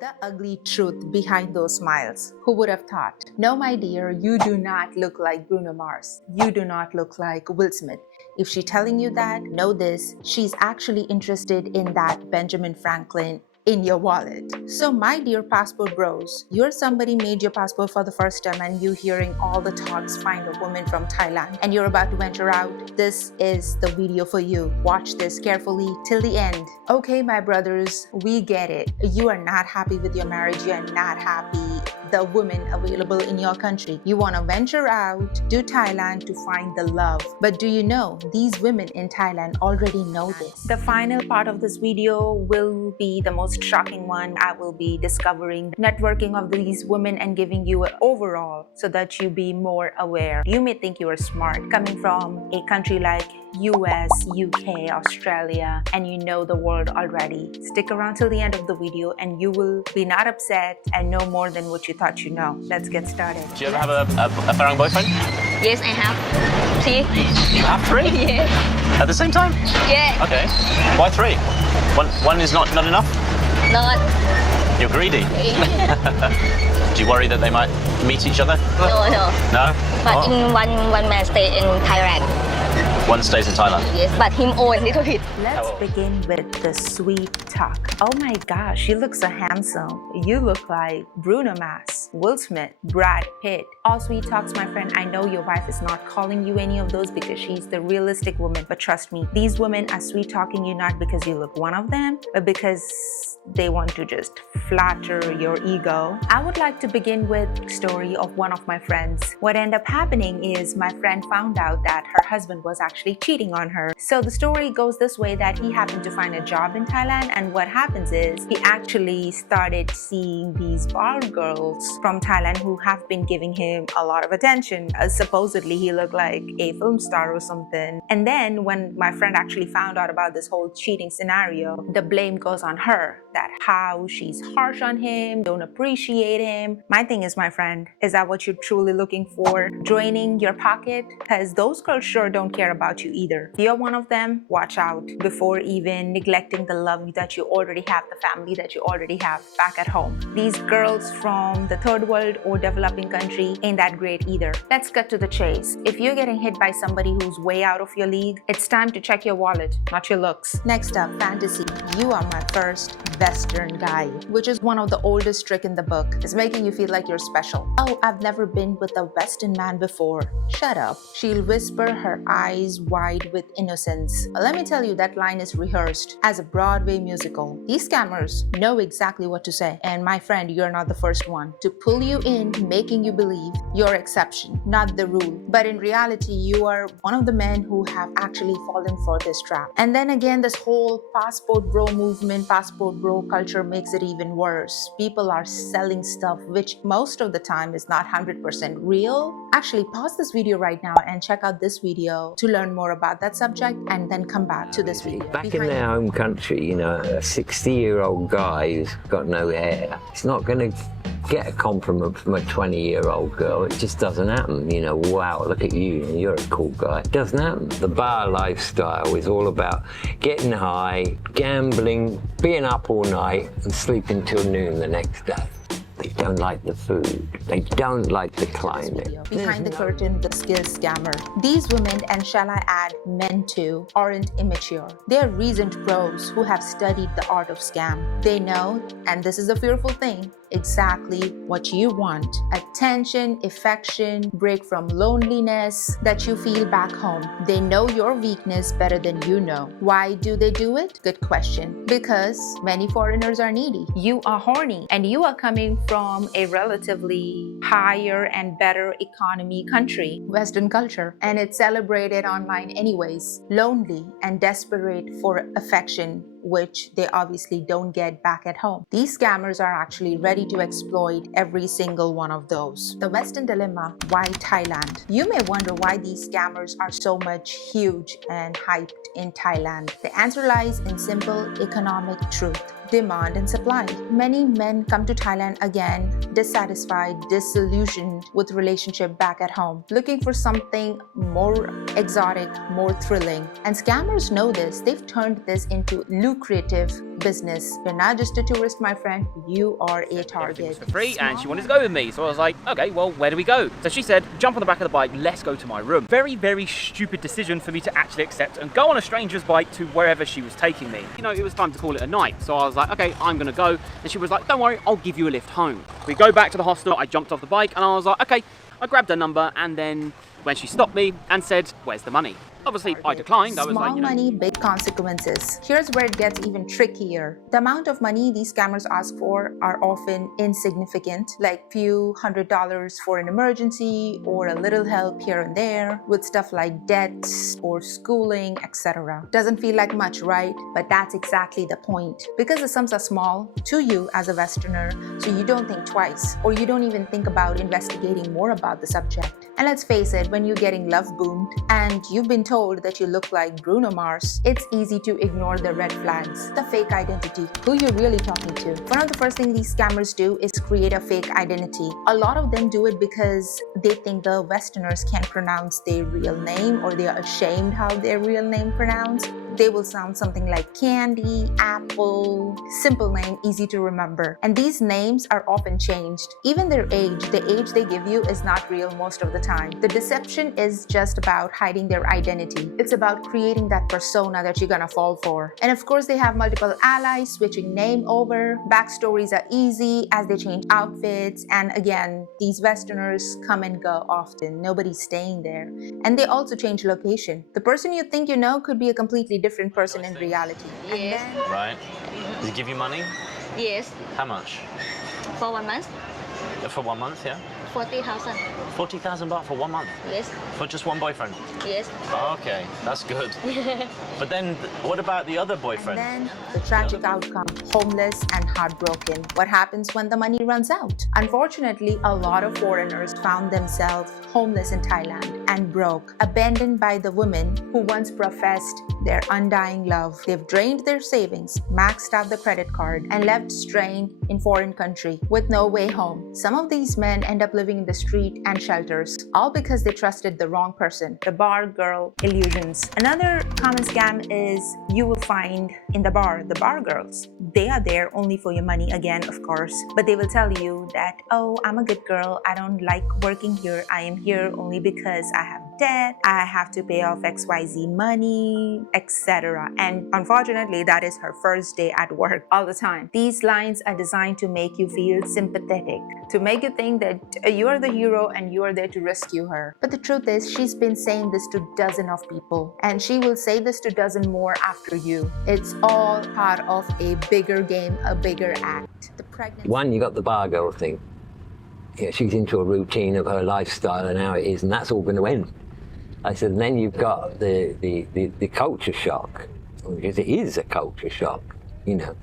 The ugly truth behind those smiles. Who would have thought? No, my dear, you do not look like Bruno Mars. You do not look like Will Smith. If she's telling you that, know this, she's actually interested in that Benjamin Franklin in your wallet. So my dear passport bros, you're somebody made your passport for the first time and you hearing all the talks find a woman from Thailand and you're about to venture out, this is the video for you. Watch this carefully till the end. Okay, my brothers, we get it. You are not happy with your marriage. You are not happy the women available in your country. You want to venture out to Thailand to find the love. But do you know, these women in Thailand already know this. The final part of this video will be the most shocking one. I will be discovering networking of these women and giving you an overall so that you be more aware. You may think you are smart coming from a country like US, UK, Australia, and you know the world already. Stick around till the end of the video and you will be not upset and know more than what you thought you know. Let's get started. Do you ever have a foreign boyfriend? Yes, I have. 3. You have 3? Yeah. At the same time? Yeah. Okay. Why 3? One is not enough? Not. You're greedy. Do you worry that they might meet each other? No. No? But in one man stay in Thailand. One stays in Thailand. Yes, but him own little bit. Let's begin with the sweet talk. Oh my gosh, you look so handsome. You look like Bruno Mars, Will Smith, Brad Pitt. All sweet talks, my friend. I know your wife is not calling you any of those because she's the realistic woman. But trust me, these women are sweet talking you not because you look one of them, but because they want to just flatter your ego. I would like to begin with a story of one of my friends. What ended up happening is my friend found out that her husband was actually cheating on her. So the story goes this way, that he happened to find a job in Thailand, and what happens is he actually started seeing these bar girls from Thailand who have been giving him a lot of attention. Supposedly he looked like a film star or something. And then when my friend actually found out about this whole cheating scenario, the blame goes on her, that how she's harsh on him, don't appreciate him. My thing is, my friend, is that what you're truly looking for? Draining your pocket? Because those girls sure don't care about you either. If you're one of them, watch out before even neglecting the love that you already have, the family that you already have back at home. These girls from the third world or developing country ain't that great either. Let's cut to the chase. If you're getting hit by somebody who's way out of your league, it's time to check your wallet, not your looks. Next up, fantasy. You are my first Western guy, which is one of the oldest trick in the book. It's making you feel like you're special. Oh, I've never been with a Western man before. Shut up. She'll whisper, her eyes wide with innocence. Let me tell you, that line is rehearsed as a Broadway musical. These scammers know exactly what to say. And my friend, you're not the first one to pull you in, making you believe you're exception, not the rule. But in reality, you are one of the men who have actually fallen for this trap. And then again, this whole passport bro movement, passport bro culture makes it even worse. People are selling stuff which most of the time is not 100% real. Actually, pause this video right now and check out this video to learn more about that subject, and then come back to this video. Back in their home country, you know, a 60-year-old guy who's got no hair, it's not going to get a compliment from a 20-year-old girl. It just doesn't happen. You know, wow, look at you, you're a cool guy. It doesn't happen. The bar lifestyle is all about getting high, gambling, being up all night and sleeping till noon the next day. They don't like the food. They don't like the climate. Behind the curtain, the skills scammer. These women, and shall I add men too, aren't immature. They're reasoned pros who have studied the art of scam. They know, and this is the fearful thing, exactly what you want. Attention, affection, break from loneliness that you feel back home. They know your weakness better than you know. Why do they do it? Good question. Because many foreigners are needy. You are horny and you are coming from a relatively higher and better economy country, Western culture, and it's celebrated online anyways. Lonely and desperate for affection, which they obviously don't get back at home. These scammers are actually ready to exploit every single one of those. The Western dilemma, why Thailand? You may wonder why these scammers are so much huge and hyped in Thailand. The answer lies in simple economic truth. Demand and supply. Many men come to Thailand again, dissatisfied, disillusioned with relationship back at home, looking for something more exotic, more thrilling. And scammers know this. They've turned this into lucrative business. You're not just a tourist, my friend. You are a Everything was target. for free, and she wanted to go with me. So I was like, okay, well, where do we go? So she said, jump on the back of the bike, let's go to my room. Very, very stupid decision for me to actually accept and go on a stranger's bike to wherever she was taking me. You know, it was time to call it a night. So I was like, okay, I'm gonna go. And she was like, don't worry, I'll give you a lift home. We go back to the hostel. I jumped off the bike and I was like, okay. I grabbed her number, and then when she stopped me and said, where's the money? Obviously, I declined. I was Small like, you know, money, big consequences. Here's where it gets even trickier. The amount of money these scammers ask for are often insignificant, like few $100s for an emergency or a little help here and there with stuff like debts or schooling, etc. Doesn't feel like much, right? But that's exactly the point. Because the sums are small to you as a Westerner, so you don't think twice, or you don't even think about investigating more about the subject. And let's face it, when you're getting love boomed and you've been told that you look like Bruno Mars, it's easy to ignore the red flags, the fake identity, who you're really talking to. One of the first things these scammers do is create a fake identity. A lot of them do it because they think the Westerners can't pronounce their real name, or they're ashamed how their real name pronounced. They will sound something like Candy, Apple, simple name, easy to remember. And these names are often changed. Even their age, the age they give you is not real most of the time. The deception is just about hiding their identity. It's about creating that persona that you're gonna fall for. And of course, they have multiple allies, switching name over. Backstories are easy as they change outfits. And again, these Westerners come and go often. Nobody's staying there. And they also change location. The person you think you know could be a completely different person in reality. Yes. And then, Right. Does he give you money? Yes. How much? For 1 month, For 1 month, yeah? 40,000. 40,000 baht for 1 month? Yes. For just one boyfriend? Yes. Okay, that's good. But then, what about the other and boyfriend? then the tragic outcome, homeless and heartbroken. What happens when the money runs out? Unfortunately, a lot of foreigners found themselves homeless in Thailand and broke, abandoned by the women who once professed their undying love. They've drained their savings, maxed out the credit card, and left stranded in foreign country with no way home. Some of these men end up living in the street and shelters, all because they trusted the wrong person. The bar girl illusions. Another common scam is you will find in the bar girls. They are there only for your money again, of course, but they will tell you that, oh, I'm a good girl, I don't like working here, I am here only because I have debt, I have to pay off XYZ money, etc. And unfortunately, that is her first day at work all the time. These lines are designed to make you feel sympathetic, to make you think that you are the hero and you are there to rescue her. But the truth is, she's been saying this to dozens of people, and she will say this to dozens more after you. It's all part of a bigger game, a bigger act. The pregnancy. One, you got the bar girl thing. Yeah, she's into a routine of her lifestyle and how it is, and that's all going to end. I said, and then you've got the culture shock, because it is a culture shock, you know,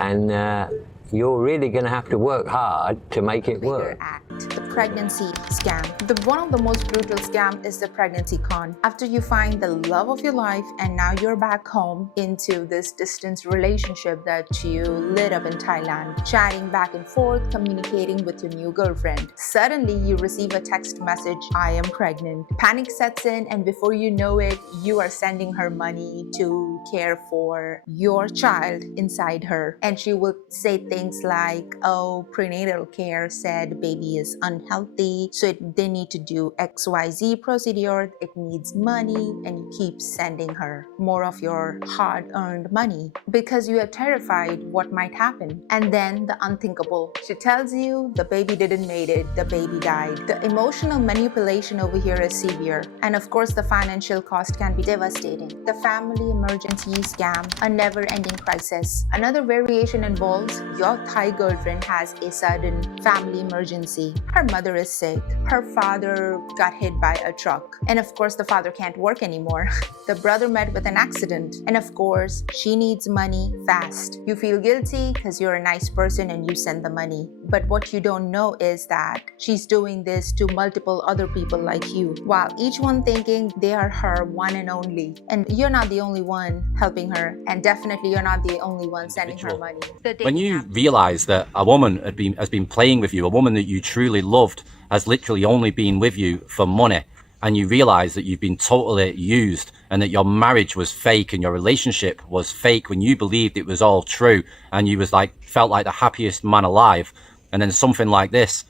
and you're really going to have to work hard to make it work. The pregnancy scam. One of the most brutal scam is the pregnancy con. After you find the love of your life and now you're back home into this distance relationship that you lit up in Thailand, chatting back and forth, communicating with your new girlfriend. Suddenly you receive a text message, I am pregnant. Panic sets in, and before you know it, you are sending her money to care for your child inside her. And she will say things like, oh, prenatal care said baby is unhealthy, so they need to do XYZ procedure, it needs money, and you keep sending her more of your hard-earned money because you are terrified what might happen. And then the unthinkable. She tells you the baby didn't make it, the baby died. The emotional manipulation over here is severe. And of course, the financial cost can be devastating. The family emergency scam, a never-ending crisis. Another variation involves your Thai girlfriend has a sudden family emergency. Her mother is sick. Her father got hit by a truck. And of course, the father can't work anymore. The brother met with an accident. And of course, she needs money fast. You feel guilty because you're a nice person and you send the money. But what you don't know is that she's doing this to multiple other people like you, while each one thinking they are her one and only. And you're not the only one helping her. And definitely you're not the only one sending her money. When you realize that a woman has been playing with you, a woman that you truly loved has literally only been with you for money, and you realize that you've been totally used and that your marriage was fake and your relationship was fake when you believed it was all true and you was like, felt like the happiest man alive, and then something like this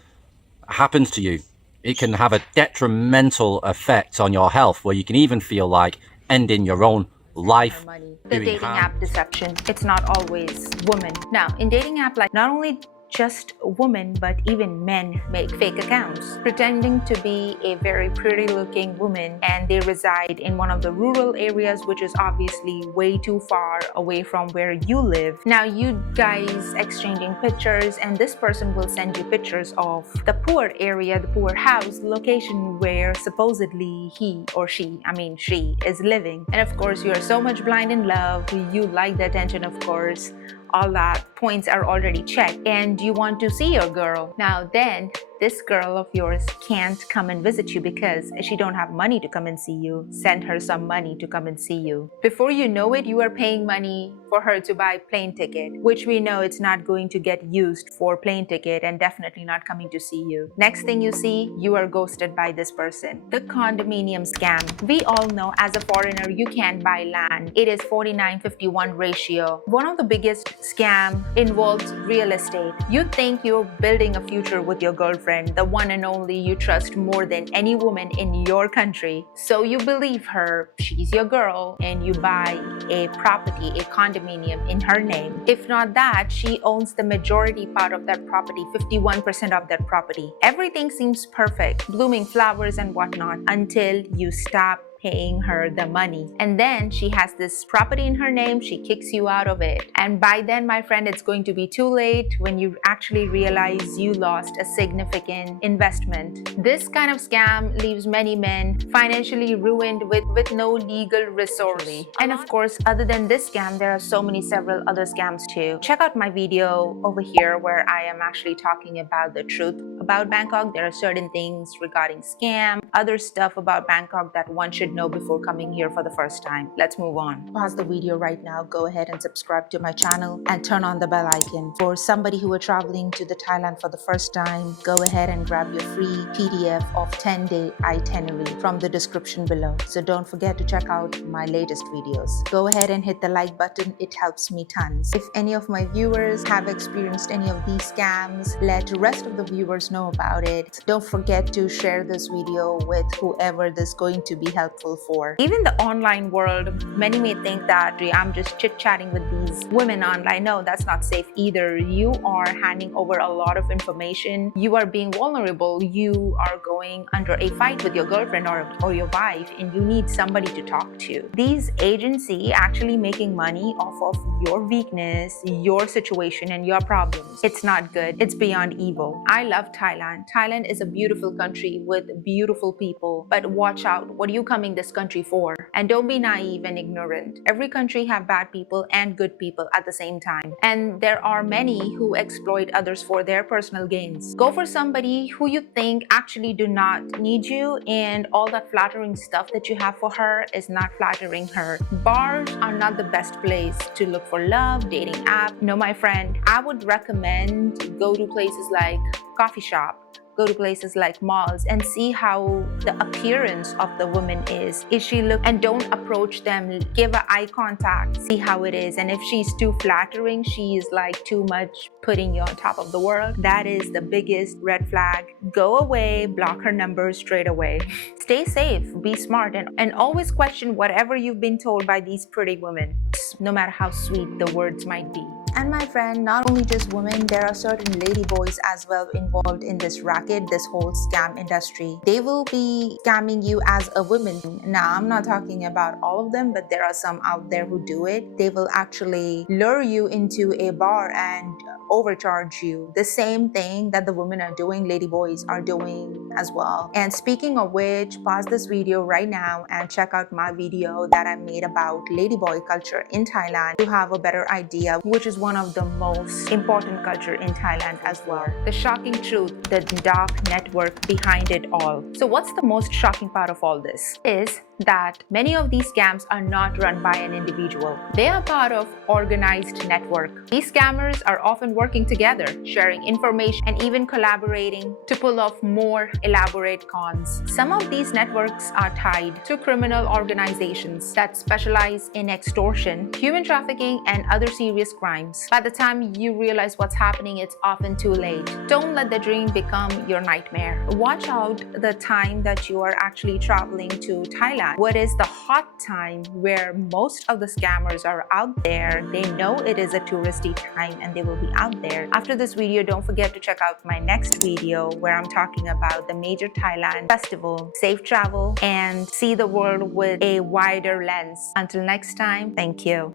happens to you, it can have a detrimental effect on your health, where you can even feel like ending your own life. The dating app deception, it's not always women. Now, in dating app, like not only just women, but even men make fake accounts pretending to be a very pretty looking woman, and they reside in one of the rural areas, which is obviously way too far away from where you live. Now you guys exchanging pictures, and this person will send you pictures of the poor area, the poor house, location where supposedly he or she, she is living. And of course, you are so much blind in love, you like the attention, of course, all that points are already checked, and you want to see your girl. Now then, this girl of yours can't come and visit you because she don't have money to come and see you. Send her some money to come and see you. Before you know it, you are paying money for her to buy plane ticket, which we know it's not going to get used for plane ticket and definitely not coming to see you. Next thing you see, you are ghosted by this person. The condominium scam. We all know as a foreigner, you can't buy land. It is 49-51 ratio. One of the biggest scam involves real estate. You think you're building a future with your girlfriend, the one and only you trust more than any woman in your country. So you believe her, she's your girl, and you buy a property, a condominium in her name. If not that, she owns the majority part of that property, 51% of that property. Everything seems perfect, blooming flowers and whatnot, until you stop paying her the money. And then she has this property in her name, she kicks you out of it. And by then, my friend, it's going to be too late when you actually realize you lost a significant investment. This kind of scam leaves many men financially ruined with no legal resource. And of course, other than this scam, there are several other scams too. Check out my video over here where I am actually talking about the truth about Bangkok. There are certain things regarding scam, other stuff about Bangkok that one should know before coming here for the first time. Let's move on. Pause the video right now, go ahead and subscribe to my channel and turn on the bell icon. For somebody who are traveling to the Thailand for the first time, go ahead and grab your free PDF of 10-day itinerary from the description below. So don't forget to check out my latest videos. Go ahead and hit the like button, it helps me tons. If any of my viewers have experienced any of these scams, let the rest of the viewers know about it. Don't forget to share this video with whoever this is going to be helpful for. Even the online world, many may think that I'm just chit-chatting with these women online. No, that's not safe either. You are handing over a lot of information. You are being vulnerable. You are going under a fight with your girlfriend or your wife, and you need somebody to talk to. These agencies actually making money off of your weakness, your situation, and your problems. It's not good. It's beyond evil. I love Thailand. Thailand is a beautiful country with beautiful people, but watch out. What are you coming this country for? And don't be naive and ignorant. Every country have bad people and good people at the same time, and there are many who exploit others for their personal gains. Go for somebody who you think actually do not need you, and all that flattering stuff that you have for her is not flattering her. Bars are not the best place to look for love, dating app. No, my friend, I would recommend go to places like coffee shop, go to places like malls, and see how the appearance of the woman is. Is she look, and don't approach them, give her eye contact, see how it is. And if she's too flattering, she is like too much putting you on top of the world, that is the biggest red flag. Go away, block her number straight away. Stay safe, be smart, and always question whatever you've been told by these pretty women, no matter how sweet the words might be. And my friend, not only just women, there are certain lady boys as well involved in this racket, this whole scam industry. They will be scamming you as a woman. Now, I'm not talking about all of them, but there are some out there who do it. They will actually lure you into a bar and overcharge you. The same thing that the women are doing, lady boys are doing as well. And speaking of which, pause this video right now and check out my video that I made about ladyboy culture in Thailand to have a better idea, which is one of the most important culture in Thailand as well. The shocking truth, the dark network behind it all. So what's the most shocking part of all this is that many of these scams are not run by an individual. They are part of organized network. These scammers are often working together, sharing information and even collaborating to pull off more elaborate cons. Some of these networks are tied to criminal organizations that specialize in extortion, human trafficking, and other serious crimes. By the time you realize what's happening, it's often too late. Don't let the dream become your nightmare. Watch out the time that you are actually traveling to Thailand. What is the hot time where most of the scammers are out there? They know it is a touristy time and they will be out there. After this video, don't forget to check out my next video where I'm talking about the major Thailand festival, safe travel, and see the world with a wider lens. Until next time, thank you.